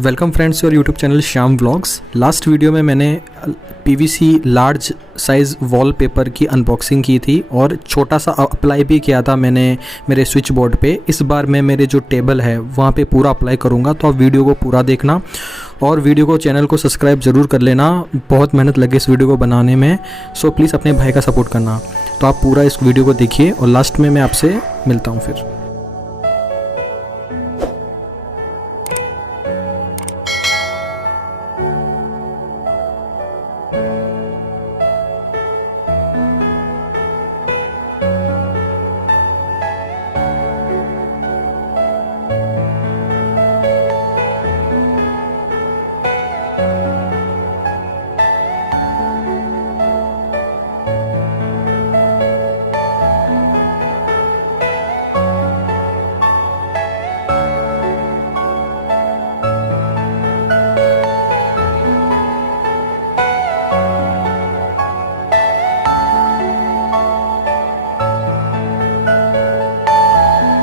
Welcome friends your YouTube channel Shyam vlogs. Last video में मैंने PVC large size wallpaper की अनबॉक्सिंग की थी और छोटा सा अप्लाई भी किया था मैंने मेरे स्विच बोर्ड पे। इस बार मैं मेरे जो टेबल है वहाँ पे पूरा अप्लाई करूँगा, तो आप वीडियो को पूरा देखना और वीडियो को चैनल को सब्सक्राइब ज़रूर कर लेना। बहुत मेहनत लगी इस वीडियो को बनाने में, सो प्लीज़ अपने भाई का सपोर्ट करना। तो आप पूरा इस वीडियो को देखिए और लास्ट में मैं आपसे मिलता हूँ फिर।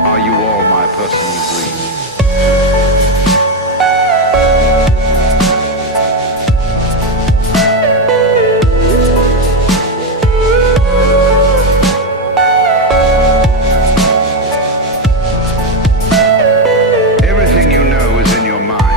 Are you all my personal dreams? Everything you know is in your mind.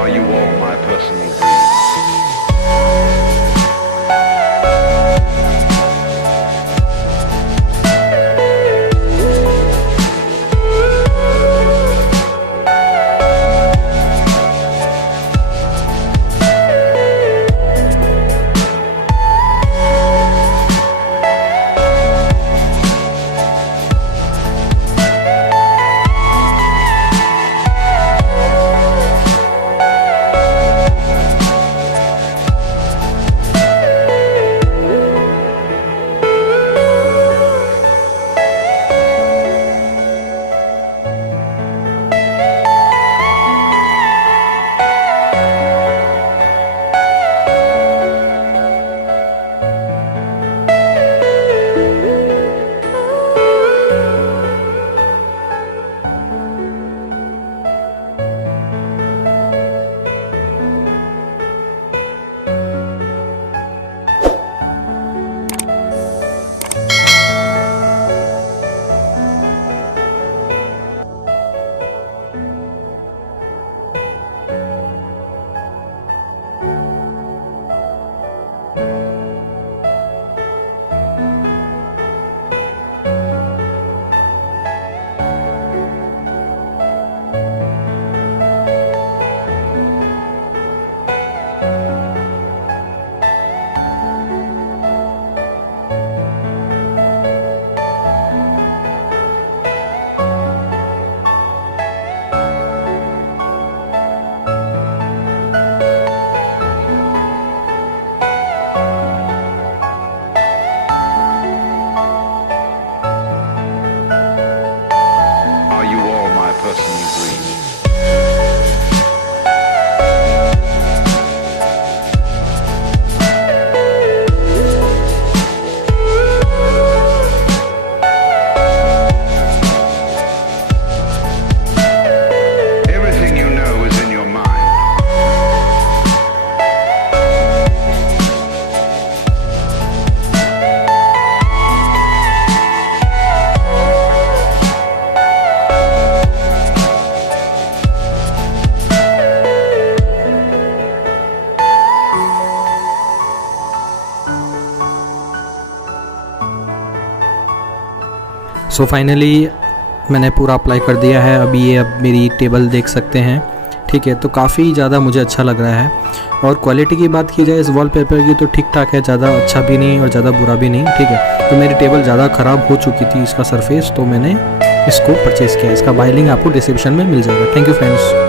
Are you all my personal dreams? Are you all my personal dreams? Everything you know is in your mind. So finally मैंने पूरा अप्लाई कर दिया है। अभी ये अब मेरी टेबल देख सकते हैं, ठीक है। तो काफ़ी ज़्यादा मुझे अच्छा लग रहा है। और क्वालिटी की बात की जाए इस वॉलपेपर की तो ठीक ठाक है, ज़्यादा अच्छा भी नहीं और ज़्यादा बुरा भी नहीं, ठीक है। तो मेरी टेबल ज़्यादा ख़राब हो चुकी थी इसका सरफेस, तो मैंने इसको परचेज़ किया। इसका बाय लिंक आपको डिस्क्रिप्शन में मिल जाएगा। Thank you friends.